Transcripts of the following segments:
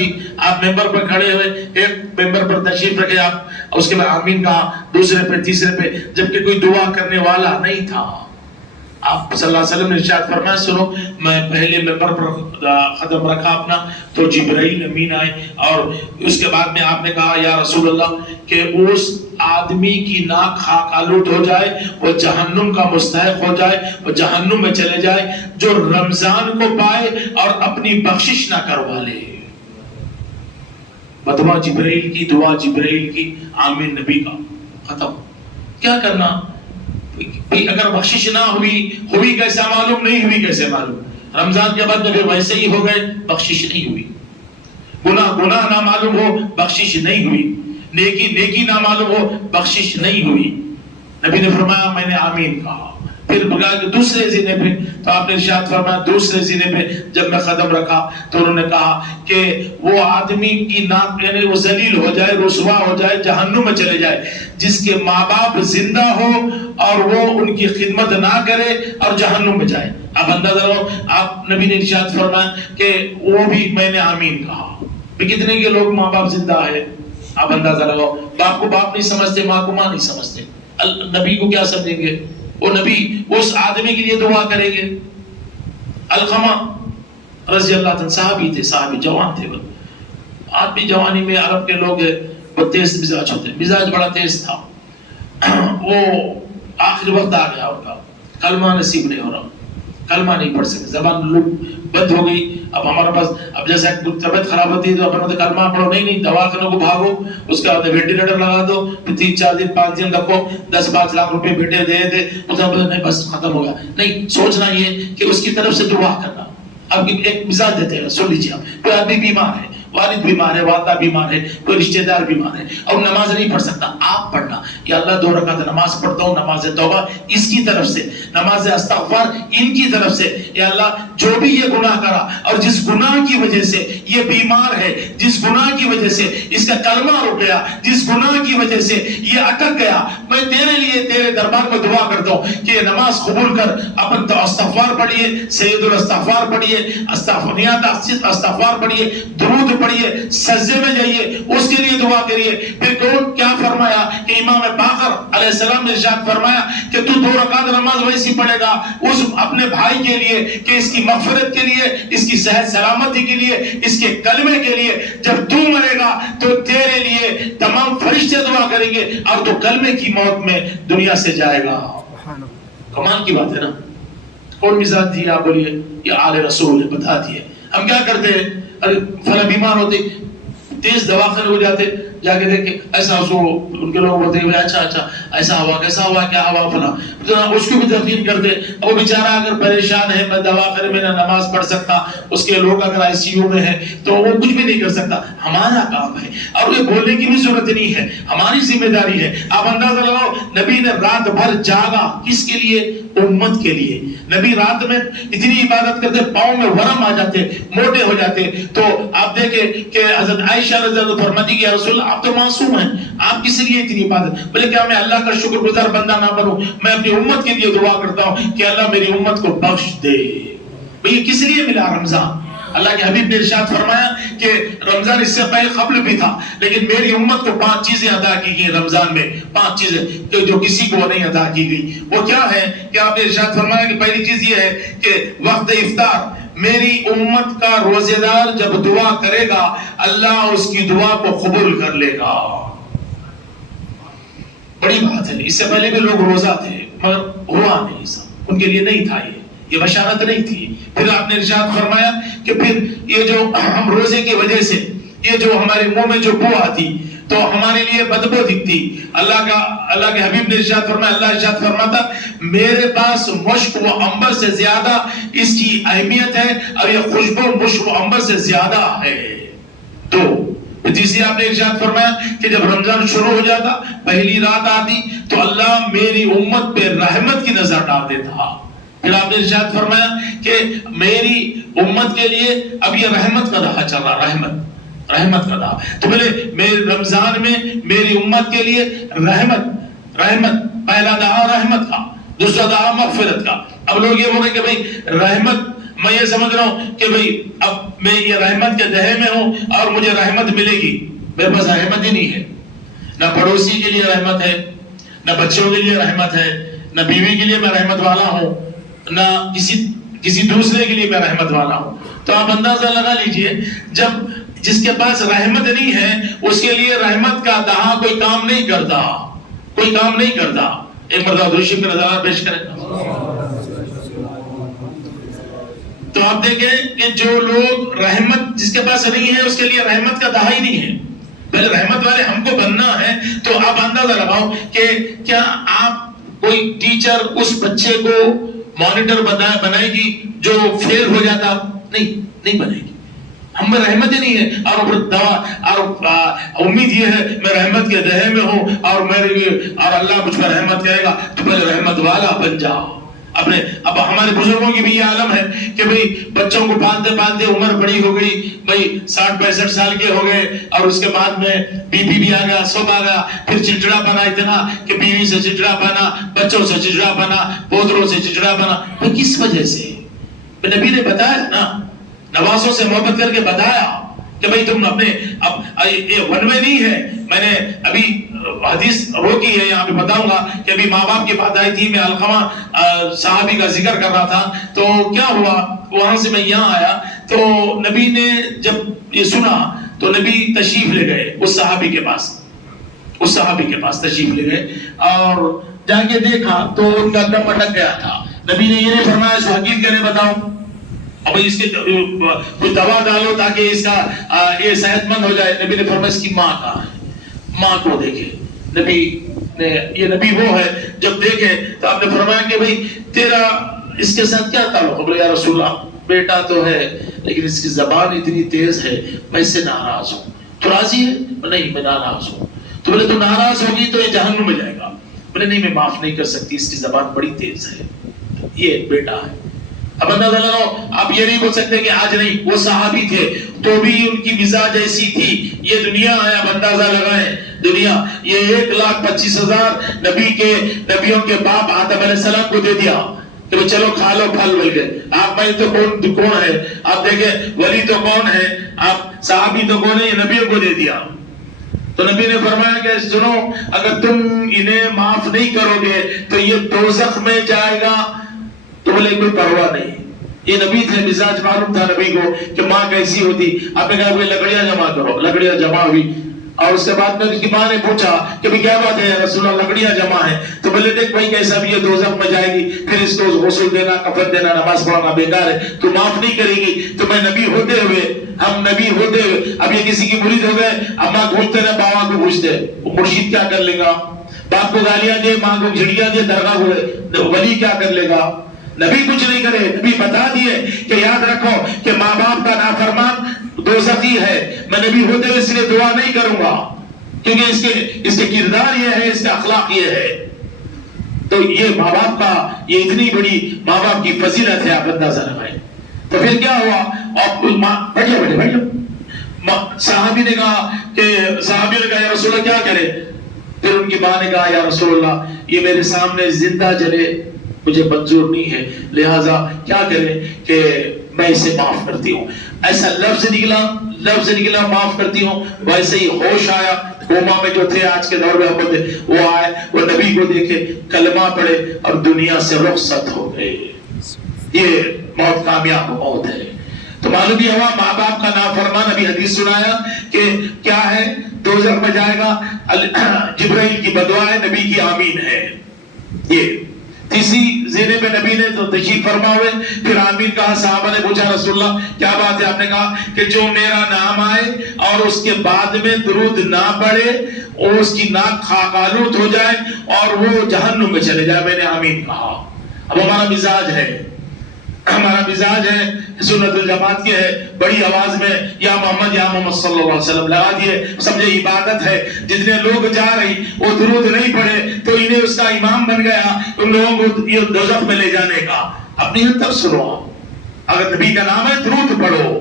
تھی، آپ ممبر پر کھڑے ہوئے، ایک ممبر پر تشریف رکھے آپ، اس کے بعد آمین کہا، دوسرے پہ تیسرے پہ، جبکہ کوئی دعا کرنے والا نہیں تھا۔ آپ صلی اللہ علیہ وسلم نے ارشاد فرمایا سنو، میں پہلے ممبر پر قدم رکھا اپنا تو جبرائیل امین آئے، اور اس کے بعد میں آپ نے کہا یا رسول اللہ کہ اس آدمی کی ناک خاک آلود ہو جائے، وہ جہنم کا مستحق ہو جائے، وہ جہنم میں چلے جائے، جو رمضان کو پائے اور اپنی بخشش نہ کروا لے۔ بدعا جبرائیل کی، دعا جبرائیل کی، آمین نبی کا، ختم۔ کیا کرنا؟ اگر بخشش نہ ہوئی کیسے معلوم، نہیں ہوئی کیسے معلوم؟ رمضان کے بعد جب ویسے ہی ہو گئے، بخشش نہیں ہوئی۔ گناہ نہ معلوم ہو، بخشش نہیں ہوئی۔ نیکی نہ معلوم ہو، بخشش نہیں ہوئی۔ نبی نے فرمایا میں نے آمین کہا، پھر بگا کہ دوسرے زینے پہ، تو آپ نے ارشاد فرمایا دوسرے زینے پہ جب میں قدم رکھا تو انہوں نے کہا کہ وہ آدمی کی ناک یعنی وہ ذلیل ہو جائے، رسوا ہو جائے، جہنم میں چلے جائے، جس کے ماں باپ زندہ ہو اور وہ ان کی خدمت نہ کرے اور جہنم میں جائے۔ اب اندازہ لو، آپ نبی نے ارشاد فرمایا کہ وہ بھی میں نے آمین کہا۔ کتنے کے لوگ ماں باپ زندہ ہے؟ آپ اندازہ لگاؤ، باپ کو باپ نہیں سمجھتے، ماں کو ماں نہیں سمجھتے، نبی کو کیا سمجھیں گے؟ وہ نبی اس آدمی کے لیے دعا کریں گے۔ علقمہ رضی اللہ عنہ صحابی تھے، صحابی جوان تھے، آدمی جوانی میں عرب کے لوگ وہ تیز مزاج ہوتے، مزاج بڑا تیز تھا۔ وہ آخری وقت آ گیا ان کا، کلمہ نصیب نہیں ہو رہا، کلمہ نہیں پڑھ سکے، زبان بند ہو گئی۔ اب ہمارے پاس اب جیسے طبیعت خراب ہوتی ہے تو اپنا کلمہ پڑھو، نہیں دواخانوں کو بھاگو، اس کے بعد وینٹیلیٹر لگا دو، پھر 3-4 دن 5 دن رکھو، 10-5 لاکھ روپے بیٹے دے نہیں بس ختم ہو گیا۔ نہیں، سوچنا یہ کہ اس کی طرف سے دعا کرنا۔ اب ایک مثال دیتے ہیں، سن لیجیے آپ، کوئی آدمی بیمار ہے، والد بیمار ہے، والدہ بیمار ہے، کوئی رشتہ دار بیمار ہے اور نماز نہیں پڑھ سکتا، آپ پڑھنا یا اللہ 2 رکعت نماز پڑھتا ہوں، نماز توبہ اس کی طرف سے، نماز استغفار ان کی طرف سے، یا اللہ جو بھی یہ گناہ کرا اور جس گناہ کی وجہ سے یہ بیمار ہے، جس گناہ کی وجہ سے اس کا کلمہ رک گیا، جس گناہ کی وجہ سے یہ اٹک گیا، میں تیرے لیے تیرے دربار میں دعا کرتا ہوں کہ یہ نماز قبول کر۔ اپن تو استغفار پڑھیے، سید الاستغفار پڑھیے، استغفار پڑھیے، درود پڑھیے، سجدے میں جائیے، اس کے لیے دعا کریے۔ پھر کون کیا فرمایا کہ امام باقر علیہ السلام نے ارشاد فرمایا کہ تو 2 رکعت نماز ویسی پڑھے گا اس اپنے بھائی کے لیے کہ اس کی مغفرت کے لیے، اس کی صحت سلامتی کے لیے، اس کے کلمے کے لیے، جب تو مرے گا تو تیرے لیے تمام فرشتے دعا کریں گے اور تو کلمے کی موت میں دنیا سے جائے گا۔ کمال کی بات ہے نا۔ کون مزاج تھی آپ بولیے؟ یہ آل رسول بتا دیے۔ ہم کیا کرتے ہیں؟ ارے فلاں بیمار ہوتے، تیز دواخانے ہو جاتے، جا کے دیکھ کے ایسا ان کے لوگ بولتے ہیں اچھا ایسا ہوا، کیسا ہوا، کیا ہوا فلاں، اس کو بھی تقدیر کرتے۔ وہ بیچارہ اگر پریشان ہے، میں دواخانے میں نہ نماز پڑھ سکتا، اس کے لوگ اگر آئی سی یو میں ہیں تو وہ کچھ بھی نہیں کر سکتا۔ ہمارا کام ہے اور یہ بولنے کی بھی ضرورت نہیں ہے، ہماری ذمہ داری ہے۔ آپ اندازہ لگاؤ، نبی نے رات بھر جاگا، کس کے لیے؟ امت کے لیے۔ نبی رات میں اتنی عبادت کرتے پاؤں میں ورم آ جاتے، موٹے ہو جاتے۔ تو آپ دیکھیں کہ حضرت عائشہ رضی اللہ عنہا فرماتی کہ یا رسول اللہ آپ تو معصوم ہیں، آپ کس لیے اتنی عبادت؟ بولے کیا میں اللہ کا شکر گزار بندہ نہ بنوں؟ میں اپنی امت کے لیے دعا کرتا ہوں کہ اللہ میری امت کو بخش دے۔ بھئی کس لیے ملا رمضان؟ اللہ کے حبیب نے ارشاد فرمایا کہ رمضان اس سے پہلے قبل بھی تھا، لیکن میری امت کو 5 چیزیں عطا کی گئی رمضان میں، 5 چیزیں جو کسی کو نہیں عطا کی گئی۔ وہ کیا ہے کہ آپ نے ارشاد فرمایا کہ پہلی چیز یہ ہے کہ وقت افطار، میری امت کا روزے دار جب دعا کرے گا اللہ اس کی دعا کو قبول کر لے گا۔ بڑی بات ہے۔ اس سے پہلے بھی لوگ روزہ تھے مگر ہوا نہیں، ان کے لیے نہیں تھا، یہ بشارت نہیں تھی۔ پھر آپ نے ارشاد فرمایا کہ پھر یہ جو ہم روزے کی وجہ سے یہ جو ہمارے منہ میں جو بو آتی تو ہمارے لیے بدبو دکھتی، اللہ کے حبیب نے ارشاد فرمایا، اللہ ارشاد فرماتا میرے پاس مشک و عنبر سے زیادہ اس کی اہمیت ہے اور یہ خوشبو مشک و عنبر سے زیادہ ہے۔ تو تیسری آپ نے ارشاد فرمایا کہ جب رمضان شروع ہو جاتا، پہلی رات آتی تو اللہ میری امت پہ رحمت کی نظر ڈال دیتا۔ پھر آپ نے ارشاد فرمایا کہ میری امت کے لیے اب یہ رحمت کا دہا چل رہا، رحمت کا دہا۔ تو میرے رمضان میں میری امت کے لیے رحمت، پہلا دہا رحمت کا، دوسرا دہا مغفرت کا۔ اب لوگ یہ بولیں کہ بھئی رحمت، میں یہ سمجھ رہا ہوں کہ بھئی اب میں یہ رحمت کے دہے میں ہوں اور مجھے رحمت ملے گی. میرے پاس رحمت ہی نہیں ہے. نہ پڑوسی کے لیے رحمت ہے، نہ بچوں کے لیے رحمت ہے، نہ بیوی کے لیے میں رحمت والا ہوں، نہ کسی دوسرے کے لیے میں رحمت والا ہوں. تو آپ اندازہ لگا لیجئے، جب جس کے پاس رحمت نہیں ہے اس کے لیے رحمت کا دہا کوئی کام نہیں کرتا، کوئی کام نہیں کرتا. ایک مرتبہ درود شریف کا نظارہ پیش کریں. تو آپ دیکھیں کہ جو لوگ رحمت جس کے پاس نہیں ہے اس کے لیے رحمت کا دہا ہی نہیں ہے. پہلے رحمت والے ہم کو بننا ہے. تو آپ اندازہ لگاؤ کہ کیا آپ کوئی ٹیچر اس بچے کو مانیٹر بنائے گی جو فیل ہو جاتا؟ نہیں بنے گی. ہم میں رحمت ہی نہیں ہے اور دعا اور امید یہ ہے میں رحمت کے دہے میں ہوں اور اللہ مجھ پر رحمت کرے گا. تو پہلے رحمت والا بن جاؤ. اب ہمارے بزرگوں کی بھی یہ عالم ہے کہ بھئی بچوں کو پالتے پالتے عمر بڑی ہو گئی، بھئی 60-65 سال کے ہو گئے اور اس کے بعد میں بی پی بھی آ گیا، سب آ گیا، پھر چڑچڑا بنا اتنا کہ بیوی سے چڑچڑا بنا، بچوں سے چڑچڑا بنا، پوتروں سے چڑچڑا بنا. بھئی کس وجہ سے؟ نبی نے بتایا نا، نوازوں سے محبت کر کے بتایا کہ بھئی تم اپنے یہ ون وے نہیں ہے. میں نے ابھی حدیث روکی ہے یہاں پہ بتاؤں گا کہ ابھی ماں باپ کی بات آئی تھی، میں علقمہ صحابی کا ذکر کر رہا تھا. تو کیا ہوا، وہاں سے میں یہاں آیا تو نبی نے جب یہ سنا تو نبی تشریف لے گئے اس صحابی کے پاس تشریف لے گئے اور جا کے دیکھا تو ان کا دم اٹک گیا تھا. نبی نے یہ نہیں فرمایا جو حقیق کرے بتاؤ، اب اس کے کوئی دوا ڈالو تاکہ اس کا یہ صحت مند ہو جائے. نبی نے فرمایا اس کی ماں کہاں ہے، ماں کو دیکھے. یہ نبی وہ ہے جب دیکھے تو آپ نے فرمایا کہ بھئی تیرا اس کے ساتھ کیا تعلق؟ بولے یا رسول اللہ بیٹا تو ہے لیکن اس کی زبان اتنی تیز ہے میں اس سے ناراض ہوں. تو راضی ہے؟ نہیں میں ناراض ہوں. تو بولے تو ناراض ہوگی تو یہ جہنم میں جائے گا. بولے نہیں میں معاف نہیں کر سکتی، اس کی زبان بڑی تیز ہے. یہ بیٹا ہے. اب اندازہ لگاؤ، آپ یہ نہیں بول سکتے کہ آج نہیں، وہ صحابی تھے تو بھی ان کی مزاج ایسی تھی. یہ دنیا ہے، اب اندازہ لگائیں دنیا، یہ 1,25,000 نبیوں کے باپ آدم علیہ السلام کو دے دیا کہ چلو کھا لو پھل مل گئے. آپ میں تو کون ہے؟ آپ دیکھیں ولی تو کون ہے، آپ صحابی تو کون ہے؟ یہ نبیوں کو دے دیا. تو نبی نے فرمایا کہ سنو، اگر تم انہیں معاف نہیں کرو گے تو یہ دوزخ میں جائے گا. تو بولے کوئی پرواہ نہیں. یہ نبی تھے، مزاج معلوم تھا نبی کو کہ ماں کیسی ہوتی. آپ نے کہا کہ لکڑیاں جمع کرو، لکڑیاں جمع ہوئی اور اس کے بعد میں اس کی ماں نے پوچھا کہ بھی کیا بات ہے رسول اللہ لکڑیاں جمع ہیں؟ تو بولے دیکھ بھائی کیسا بھی یہ دوزخ میں جائے گی، پھر اس کو غسل دینا، کفن دینا، نماز پڑھنا بیکار ہے، تو معاف نہیں کرے گی. تو میں نبی ہوتے ہوئے، ہم نبی ہوتے ہوئے، اب یہ کسی کی مرید ہو گئے، اماں گھومتے رہے، باوا کو پوچھتے، وہ مرشید کیا کر لے گا؟ باپ کو گالیاں دے، ماں کو جھڑیاں دے، درگاہ ہوئے ولی کیا کر لے گا؟ نبی کچھ نہیں کرے. نبی بتا دیے کہ یاد رکھو کہ ماں باپ کا نافرمان دوزخی ہے. میں نبی ہوتے ہوئے اس لیے دعا نہیں کروں گا کیونکہ اس کے کردار یہ ہے، اس کا اخلاق یہ ہے. تو یہ ماں باپ کا یہ اتنی بڑی ماں باپ کی فضیلت ہے، آپ اندازہ لگائیں. تو پھر کیا ہوا؟ اور بیٹھے صحابی نے کہا یا رسول اللہ کیا کرے؟ پھر ان کی ماں نے کہا یا رسول اللہ یہ میرے سامنے زندہ جلے مجھے منظور نہیں ہے، لہٰذا کیا کریں کہ میں اسے معاف کرتی ہوں. ایسا لفظ نکلا معاف کرتی ہوں. ویسے ہی ہوش آیا، کوما میں جو تھے آج کے دور میں وہ آئے، وہ نبی کو دیکھے، کلمہ پڑھے اور دنیا سے رخصت ہو گئے. یہ بہت کامیاب موت ہے. تو معلوم یہ ہوا ماں باپ کا نافرمان. ابھی حدیث سنایا کہ کیا ہے، دوزخ میں جائے گا. جبرائیل کی بدعا ہے، نبی کی آمین ہے. یہ تیسری زینے پہ نبی نے تو تشریف فرما ہوئے، پھر آمین کہا. صحابہ نے پوچھا رسول اللہ کیا بات ہے؟ آپ نے کہا کہ جو میرا نام آئے اور اس کے بعد میں درود نہ پڑھے اور اس کی ناک خاک آلود ہو جائے اور وہ جہنم میں چلے جائے. میں نے آمین کہا. اب ہمارا مزاج ہے سنت الجماعت کی ہے، بڑی آواز میں یا محمد صلی اللہ علیہ وسلم لگا دیے، سمجھے عبادت ہے. جتنے لوگ جا رہی وہ درود نہیں پڑھے تو انہیں اس کا امام بن گیا ان لوگوں کو یہ دوزخ میں لے جانے کا. اپنی حد تک سنو، اگر نبی کا نام ہے درود پڑھو.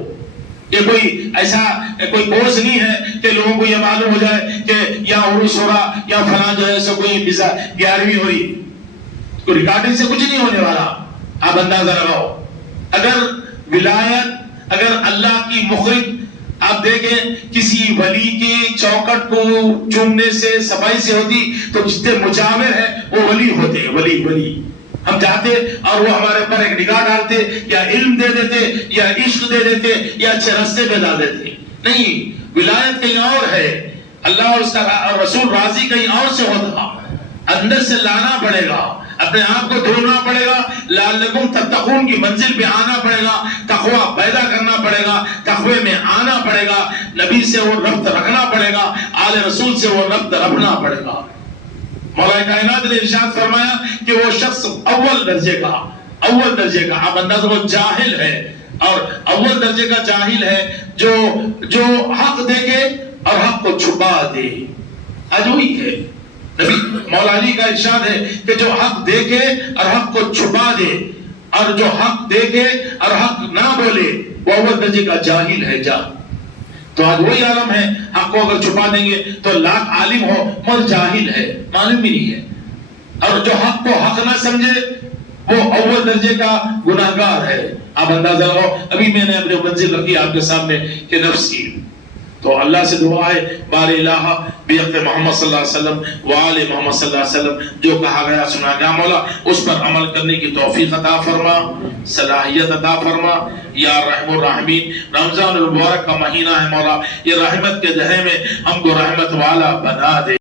یہ کوئی ایسا کوئی بوجھ نہیں ہے کہ لوگوں کو یہ معلوم ہو جائے کہ یا عروس ہو رہا یا فلاں جو ہے سو کوئی 11ویں ہو رہی. کوئی ریکارڈنگ سے کچھ نہیں ہونے والا. آپ اندازہ لگاؤ، اگر ولایت اگر اللہ کی مخرج آپ دیکھیں کسی ولی کی چوکٹ کو چومنے سے صفائی سے ہوتی تو جتنے مجاور ہیں وہ ولی ہوتے ہیں، ولی ہم جاتے اور وہ ہمارے پر ایک نگاہ ڈالتے یا علم دے دیتے یا عشق دے دیتے یا اچھے راستے پہ ڈال دیتے. نہیں، ولایت کہیں اور ہے، اللہ اور اس کا رسول راضی کہیں اور سے ہوتا. اندر سے لانا پڑے گا، اپنے آپ کو دھونا پڑے گا، لعلکم تتقون کی منزل پہ آنا پڑے گا، تقوی پیدا کرنا پڑے گا، تقوی میں آنا پڑے گا، نبی سے وہ ربط رکھنا پڑے گا، آل رسول سے وہ ربط رکھنا پڑے گا. مولا کائنات نے ارشاد فرمایا کہ وہ شخص اول درجے کا آپ اندازہ وہ جاہل ہے، اور اول درجے کا جاہل ہے جو حق دیکھے اور حق کو چھپا دے. آج وہی ہے، نبی مولا علی کا ارشاد ہے کہ جو حق دیکھے اور حق کو چھپا دے، اور جو حق دیکھے اور حق نہ بولے وہ اول درجے کا جاہل ہے. تو آج وہی عالم ہے، حق کو اگر چھپا دیں گے تو لاکھ عالم ہو مگر جاہل ہے، معلوم ہی نہیں ہے. اور جو حق کو حق نہ سمجھے وہ اول درجے کا گناہگار ہے. آپ اندازہ لگاؤ، ابھی میں نے اپنی منزل رکھی آپ کے سامنے کہ نفس کی. تو اللہ سے دعا ہے بار الہ بحق محمد صلی اللہ علیہ وسلم وآل محمد صلی اللہ علیہ وسلم، جو کہا گیا سنا گیا مولا اس پر عمل کرنے کی توفیق عطا فرما، صلاحیت عطا فرما یا رحم الرحمین. رمضان المبارک کا مہینہ ہے مولا، یہ رحمت کے دہے میں ہم کو رحمت والا بنا دے.